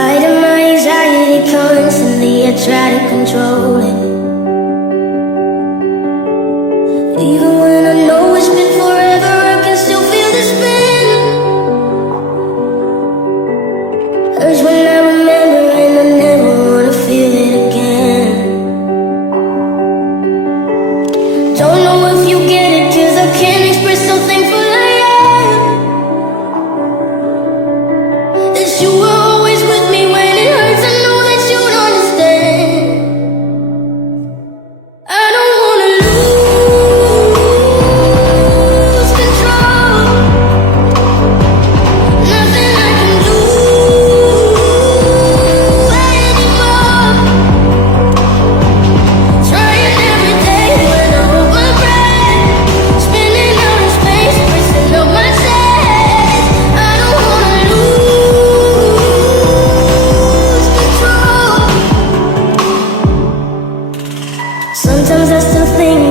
Fighting my anxiety constantly, I try to control it. Even when I know it's been forever, I can still feel the spin. Hurts when I remember and I never wanna feel it again. Don't know if you get it, 'cause I can't express how thankful I am that you were always with me when it hurts. I know that you'd understand. I don't wanna lose control. Nothing I can do anymore. Trying every day when I hold my breath, spinning out in space, pressing up my chest. I don't wanna lose control. Sometimes I still think